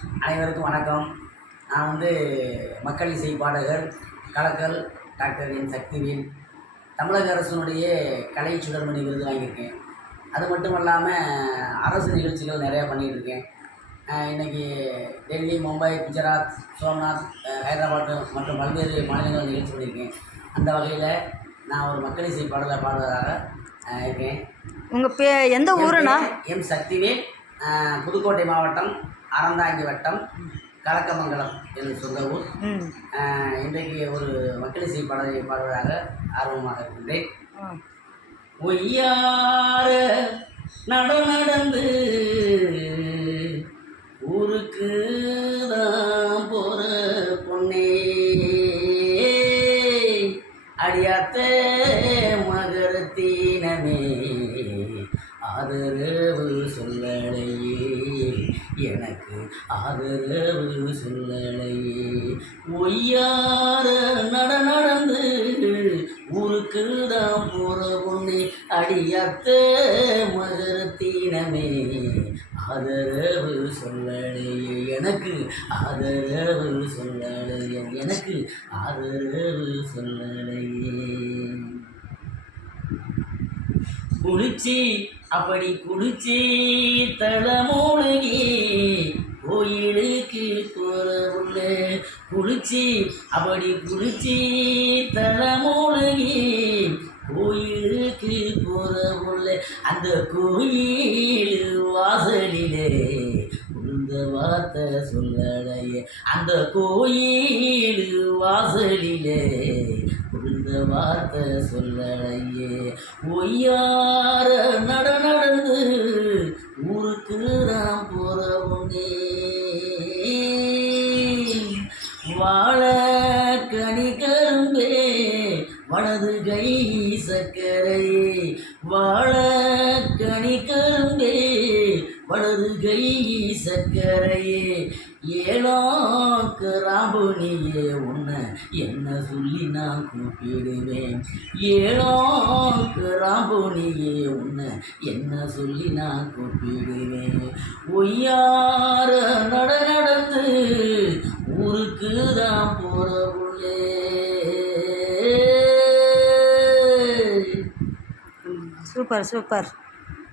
அனைவருக்கும் வணக்கம். நான் வந்து மக்கள் இசை பாடகர் கலக்கல் டாக்டர் என் சக்திவேல். தமிழக அரசினுடைய கலை சுடர்மணி விருது வாங்கியிருக்கேன். அது மட்டும் இல்லாமல் அரசு நிகழ்ச்சிகள் நிறையா பண்ணிகிட்டு இருக்கேன் அஹ் இன்னைக்கு டெல்லி மும்பை குஜராத் சோம்நாத் ஹைதராபாத் மற்றும் பல்வேறு மாநிலங்கள் நிகழ்ச்சி பண்ணியிருக்கேன். அந்த வகையில் நான் ஒரு மக்கள் இசை பாடலை பாடுவதாக இருக்கேன். உங்கள் பே எந்த பேர் எம் சக்திவேல். புதுக்கோட்டை மாவட்டம் அறந்தாங்கி வட்டம் கலக்கமங்கலம் எனது சொந்த ஊர் இன்றைக்கு ஒரு மக்கள் இசை பாடலை பாடுவதாக ஆர்வமாக இருக்கின்றேன். ஒய்யார நட நடந்து ஊருக்கு தான் போற பொன்னே அடியாத்த மகரத்தீனமே. ஆதரவு சொல்லலையே எனக்கு ஆதரவு சொல்லலையே ஒய்யார நட நடந்து ஊருக்கு தான் போற பொண்ணே அடியாத்த மகரத்தீனமே. ஆதரவு சொல்லலையே எனக்கு ஆதரவு சொல்லலையே எனக்கு ஆதரவு சொல்லலையே குளிச்சி அப்படி குளிச்சி தளமூழ்கி கோயிலுக்கு போற உள்ள குளிச்சி அப்படி குளிச்சி தளமூழ்கி கோயிலுக்கு போற உள்ள அந்த கோயில் வாசலிலே உந்த வார்த்தை சொல்லலையே. அந்த கோயில் வாசலிலே புரிந்த வார்த்தை சொல்லலையே. ஒய்யார நட நடந்து ஊருக்கு நான் போற வாழ கனி கரும்பே வலது கை சக்கரையே வாழ கனி கரும்பே வலது கை சக்கரையே ஏழோ கிராம்புனியே உன்னை என்ன சொல்லி நான் கூப்பிடுவேன்? ஏழோ கிராம்புனியே உன்னை என்ன சொல்லி நான் கூப்பிடுவேன்? ஒய்யார நட நடந்து ஊருக்கு தான் போற சூப்பர் சூப்பர்.